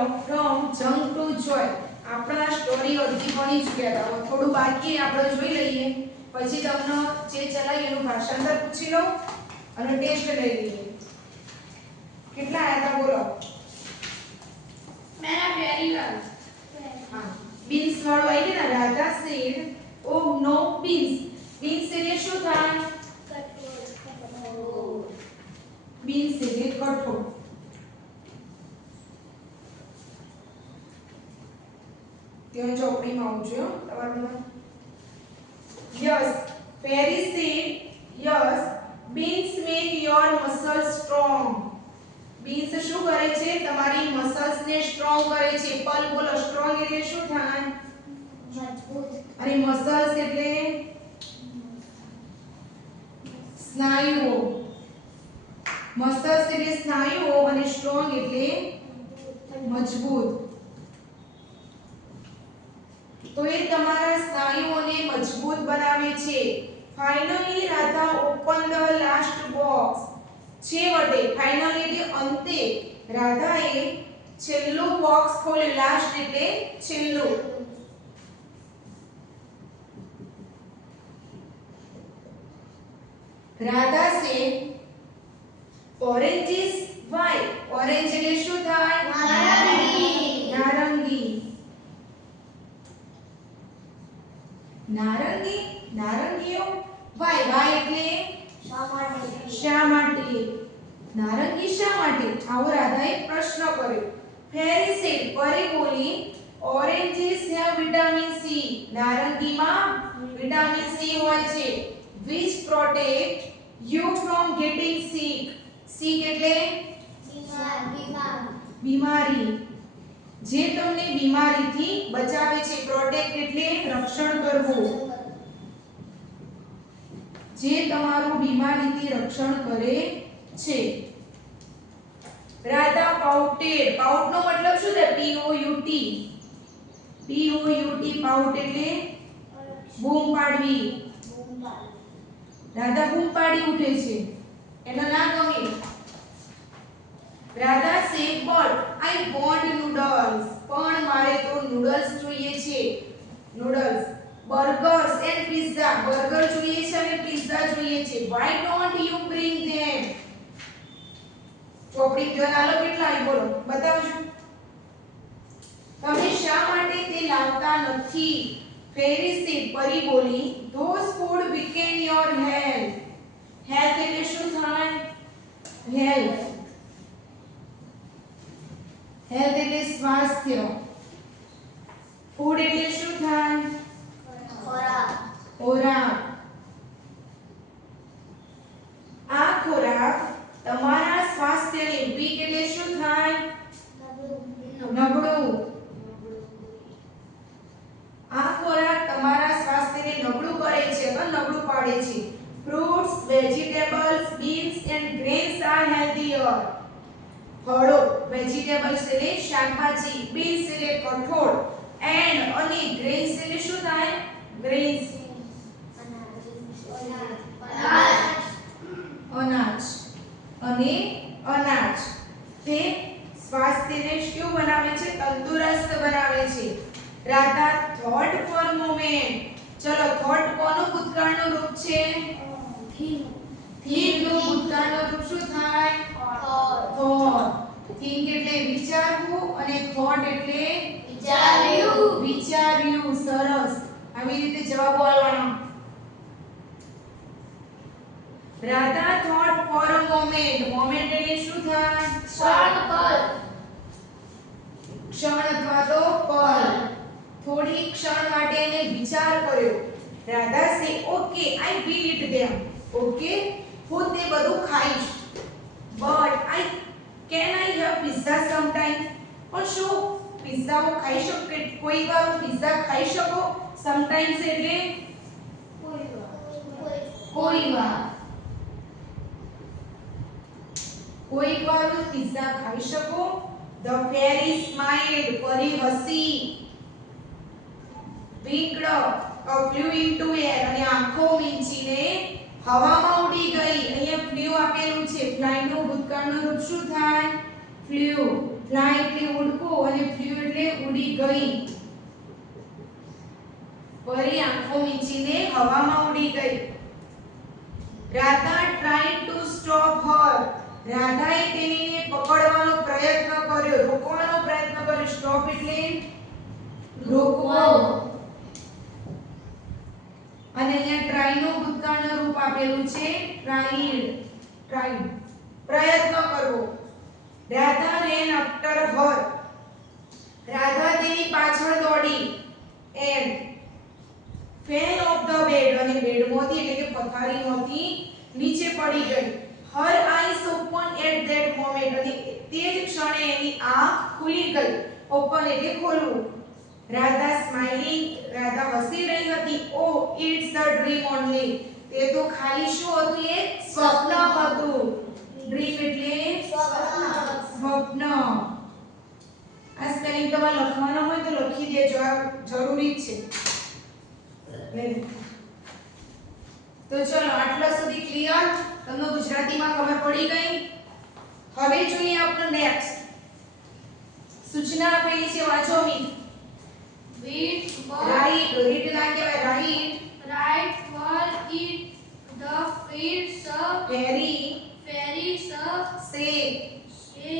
બોલો from junk two જોય આપણા story અડધી ભણી ચૂક્યા હતા થોડું બાકી આપણે જોઈ લઈએ પછી તમને જે ચલાવી એનું ભાષાંતર પૂછી લો અને ટેસ્ટ લઈ લઈએ કેટલા આયા હતા બોલો મેરા વેરી વેલ હા બીન્સ વાળો આવી ને રાધા સેડ ઓ નો બીન્સ બીન્સ એટલે શું થાય બીન્સ એટલે કઠોળ ત્યાં ચોપડીમાં આવું છું તમારું નામ yes Perry said yes beans make your muscles strong beans શું કરે છે તમારી મસલ્સ ને સ્ટ્રોંગ કરે છે પલ બોલો સ્ટ્રોંગ એટલે શું થાય મજબૂત અને મસલ્સ એટલે સ્નાયુઓ મસલ્સ એટલે સ્નાયુઓ અને સ્ટ્રોંગ એટલે મજબૂત તો એ તમારા સ્નાયુઓને મજબૂત બનાવે છે finally Radha open the last box છેવટે ફાઇનલી એટલે અંતે રાધાએ છેલ્લું બોક્સ ખોલ્યું લાસ્ટ એટલે છેલ્લું રાધા સે ઓરેન્જ ઇઝ વ્હાઇટ ઓરેન્જ એટલે શું થાય નારંગી નારંગી નારંગી નારંગીઓ વાય વાય એટલે શા માટે નારંગી શા માટે આવો રાધાએ પ્રશ્ન કર્યો ફેરી સેડ પરી બોલી ઓરેન્જીસ હેવ વિટામિન સી નારંગીમાં વિટામિન સી હોય છે which protect you from getting sick sick એટલે બીમારી જે તમને બીમારીથી બચાવે છે પ્રોટેક્ટ એટલે રક્ષણ કરવું જે તમારું બીમારીથી રક્ષણ કરે છે રાધા પાઉટેડ પાઉટ નો મતલબ શું છે P O U T પાઉટ એટલે બૂમ પાડવી રાધા બૂમ પાડી ઉઠે છે એટલે ના ગમે રાધા સે બટ આઈ વોન્ટ નૂડલ્સ પણ મારે તો નૂડલ્સ જોઈએ છે noodles burgers and pizza burger જોઈએ છે અને પિઝા જોઈએ છે why don't you bring them ચોપડી જો આલો કેટલા આવી બોલો બતાવજો તમે શા માટે તે લાવતા નથી ફેરી સેડ પરી બોલી those food weaken your health health એટલે શું થાય health હેલ્થ એટલે સ્વાસ્થ્ય ફૂડ એટલે શું થાય ખોરાક આ ખોરાક તમારા સ્વાસ્થ્યને વીક એટલે શું થાય નબળું આ ખોરાક તમારા સ્વાસ્થ્યને નબળું કરે છે અથવા નબળું પાડે છે fruits vegetables beans and grains are healthier ફળો વેજીટેબલ્સ એટલે શાકભાજી બીન્સ એટલે કઠોળ એન્ડ અને ગ્રેન્સ એટલે શું થાય ગ્રેન્સ અનાજ અને અનાજ તે સ્વાસ્થ્યને શું બનાવે છે તંદુરસ્ત બનાવે છે રાધા થોટ ફોર મોમેન્ટ ચલો થોટ કોનું ભૂતકાળનું રૂપ છે થિંક નું ભૂતકાળનું રૂપ શું થાય થોટ થિંક એટલે વિચારવું અને થોટ એટલે વિચાર્યું સરસ આવી રીતે જવાબો આપવાનો Radha thought for a moment moment એટલે શું થાય ક્ષણ અથવા તો પલ થોડી ક્ષણ માટે એને વિચાર કર્યો Radha said okay I will eat them okay હું તે બધું ખાઈશ but I can I have pizza sometime પણ શું પિઝા હું ખાઈ શકું કે કોઈ વાર હું પિઝા ખાઈ શકો સમટાઈમ્સ એટલે કોઈ વાર હું પિઝા ખાઈ શકું The fairy smiled પરી હસી winked flew into air અને આંખો મીંચીને હવામાં ઉડી ગઈ અહીંયા flew આપેલું છે fly નું ભૂતકાળનું રૂપ શું થાય flew fly એટલે ઉડવું અને ગઈ. પરી આંખો મીચીને હવામાં ઉડી ગઈ. રાધા ટ્રાઈડ ટુ સ્ટોપ હર. રાધાએ તેણીને પકડવાનો પ્રયત્ન કર્યો, રોકવાનો પ્રયત્ન કર્યો. સ્ટોપ એટલે રોકવો. અને અહીંયા ટ્રાય નું ભૂતકાળનું રૂપ આપેલું છે ટ્રાઈડ. ટ્રાઈડ પ્રયત્ન કરવો. Radha ran after her. Radha તેની પાછળ દોડી. and fell off the bed. અને બેડમાંથી એટલે કે પથારીમાંથી નીચે પડી ગઈ. her eyes opened at that moment. અને તે જ ક્ષણે એની આંખ ખુલી ગઈ. ઓપન એટલે ખોલવું. રાધા સ્માઇલિંગ. રાધા હસી રહી હતી. oh it's a dream only. તે તો ખાલી શું હતું? એક સ્વપ્ન હતું. ડ્રીમ એટલે સ્વપ્ન. આ સ્પેલિંગ તમારે લખવાનો હોય તો લખી દેજો, આ જરૂરી છે. તો ચલો આટલા સુધી ક્લિયર. તમને ગુજરાતીમાં ખબર પડી ગઈ. હવે જોઈએ આપણું નેક્સ્ટ. સૂચના આપેલી છે, વાંચો મી. Read right. રીડ ના કહેવાય, right. right for it the fields of very fairies of સે say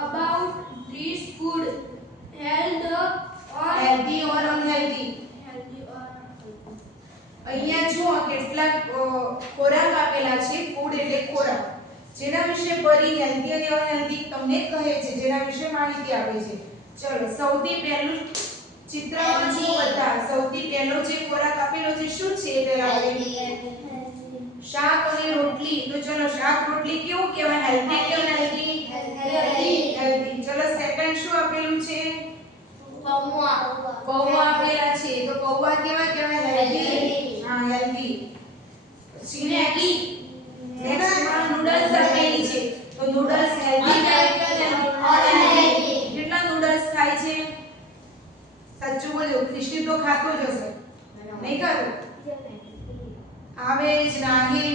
about this food health or healthy or unhealthy. healthy or unhealthy. અહીંયા જુઓ કેટલાક ખોરાક આપેલા છે. ફૂડ એટલે ખોરાક, જેના વિશે પરી હેલ્ધી અને અનહેલ્ધી તમને કહે છે, જેના વિશે માહિતી આપે છે. ચલો સૌથી પહેલું ચિત્ર વાંચો બધા. સૌથી પહેલો જે ખોરાક આપેલો છે શું છે? પહેલા આપણે શાક અને રોટલી. તો ચલો શાક રોટલી કેવું કહેવાય? હેલ્ધી કે અનહેલ્ધી? હેલ્ધી. ચલો સેકન્ડ શું આપેલું છે? પૌવા આપેલા છે. તો પૌવા કેવા કહેવાય? હેલ્ધી. હા, હેલ્ધી. પછી મેગી. નેક્સ્ટ માં નૂડલ્સ આપેલી છે. તો નૂડલ્સ હેલ્ધી કે અનહેલ્ધી? કેટલા નૂડલ્સ ખાય છે? સાચું બોલ્યો. ક્રિસ્ટી તો ખાતો જ હશે, નહીં ખાતો? આવે જ નાહી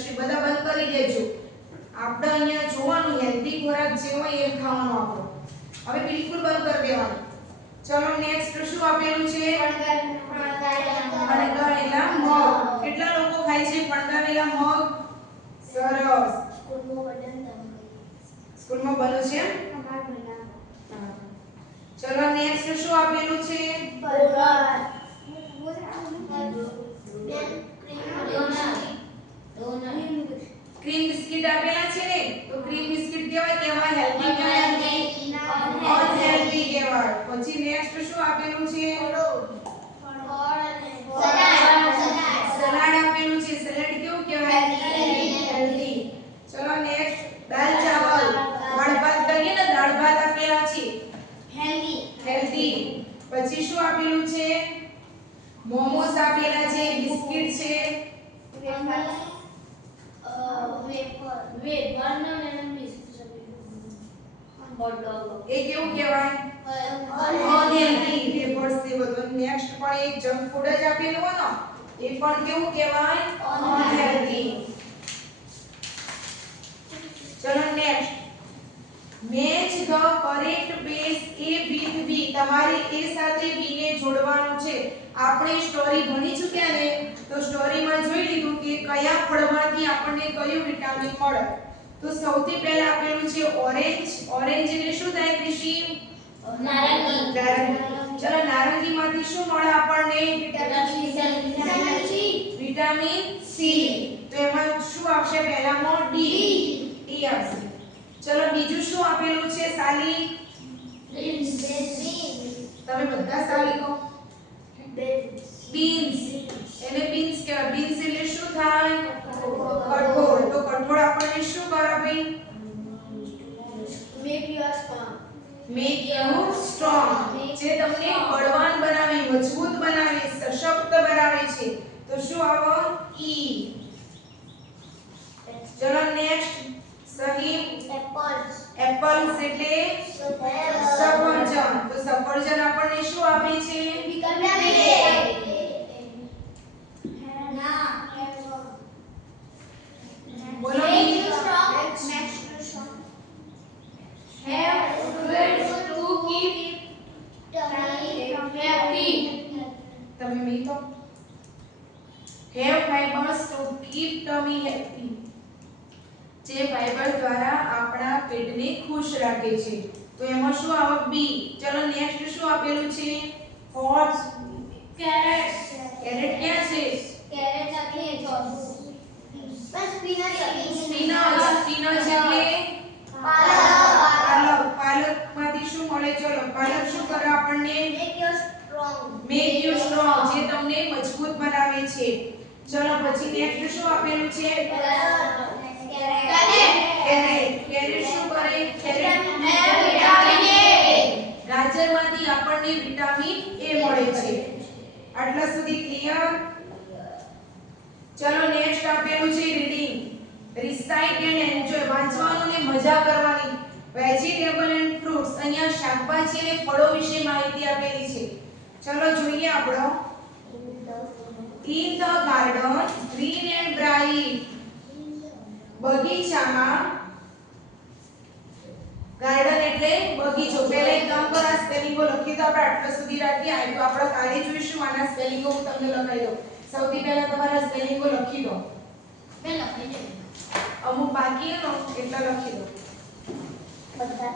શ્રી બધા બંધ કરી દેજો. આપણે અહીંયા જોવાનું હેલ્ધી ખોરાક જે હોય એ ખાવાનો આપણો. હવે બિલકુલ બંધ કરી દેવાનું. ચલો નેક્સ્ટ શું આપેલું છે? ફણગાવેલા મગ. કેટલા લોકો ખાય છે ફણગાવેલા મગ? સરસ. સ્કૂલમાં બનો છે એમ? હા. ચલો નેક્સ્ટ શું આપેલું છે? ક્રીમ બિસ્કિટ આપેલા છે ને. તો ક્રીમ બિસ્કિટ કેવા કહેવાય? હેલ્ધી કે અનહેલ્ધી કહેવાય. પછી નેક્સ્ટ શું આપેલું છે? સલાડ આપેલું છે. સલાડ કેવું કહેવાય? હેલ્ધી. ચલો નેક્સ્ટ દાલ ચાવલ. દાળ ભાત કરીએ ને, દાળ ભાત આપેલા છે, હેલ્ધી. પછી શું આપેલું છે? મોમોસ આપેલા છે, બિસ્કિટ છે. એ કેવું કહેવાય? અનહેલ્ધી. વેફર્સ છે બધું. નેક્સ્ટ પણ એક જંક ફૂડ જ આપેલું હોય ને, એ પણ કેવું કહેવાય? અનહેલ્ધી. ચલો next. Match the correct base A with B. તમારે એ સાથે બી ને જોડવાનું છે. આપણે સ્ટોરી ભણી ચૂક્યા ને, તો સ્ટોરીમાં જોઈ લીધું કે કયા ફળમાંથી આપણને કયું વિટામિન મળે. તો સૌથી પહેલા આપેલું છે ઓરેન્જ. ઓરેન્જ એટલે શું થાય કૃષિ? નારંગી. ચલો નારંગીમાંથી શું મળે આપણને? Vitamin C. તો એમાં શું આવશે? પહેલામાં ડી આવશે. ચલો બીજું શું આપેલું છે સાલી? તમે બધા સાલી કહો. બીન્સ. એને બીન્સ કહેવાય. બીન્સ એટલે શું થાય? કઠોળ. તો કઠોળ આપણને શું કરે ભાઈ? Make you strong. જે તમને બળવાન બનાવે, મજબૂત બનાવે, સશક્ત બનાવે છે. તો શું આવે? ઈ. ચલો નેક્સ્ટ. સહી એપલ્સ એટલે સફરજન. તો સફરજન આપણને શું આપે છે? બોલો. Have foods to keep have fibers to keep tummy happy. જે ફાઈબર દ્વારા આપણા પેટને ખુશ રાખે છે. તો એમાં શું આવે બી. ચલો નેક્સ્ટ શું આપેલું છે? Hot Carrots. કેરેટ ક્યાં છે? Carrots આપણે સ્પિનચ એટલે પાલક. પાલકમાંથી શું મળે? ચલો પાલક શું કરે આપણને? Make you strong. Make you strong, જે તમને મજબૂત બનાવે છે. ચલો પછી નેક્સ્ટ શું આપેલું છે? કેરેટ. કેરેટ શું કરે? કેરેટ ગાજરમાંથી આપણને વિટામિન એ મળે છે. આટલા સુધી ક્લિયર? ચલો નેક્સ્ટ આપેલું છે રીડિંગ. રિસાઇટ એન્ડ એન્જોય, વાંચવાનું ને મજા કરવાની. વેજીટેબલ એન્ડ ફ્રૂટ્સ, અહીંયા શાકભાજી અને ફળો વિશે માહિતી આપેલી છે. ચલો જોઈએ આપણો. In the garden green and bright, બગીચામાં. ગાર્ડન એટલે બગીચો. પહેલા એક કામ કરો, આ સ્પેલિંગો લખી દો. આપણે આટલા સુધી રાખીએ. આ તો આપણે કાલે જોઈશું. આના સ્પેલિંગો હું તમને લખાઈ દઉં. સૌથી પહેલા તમારા સ્પેલિંગો લખી દો. મેં લખી દે. અમુક બાકી હોય એટલા લખી દો. બધા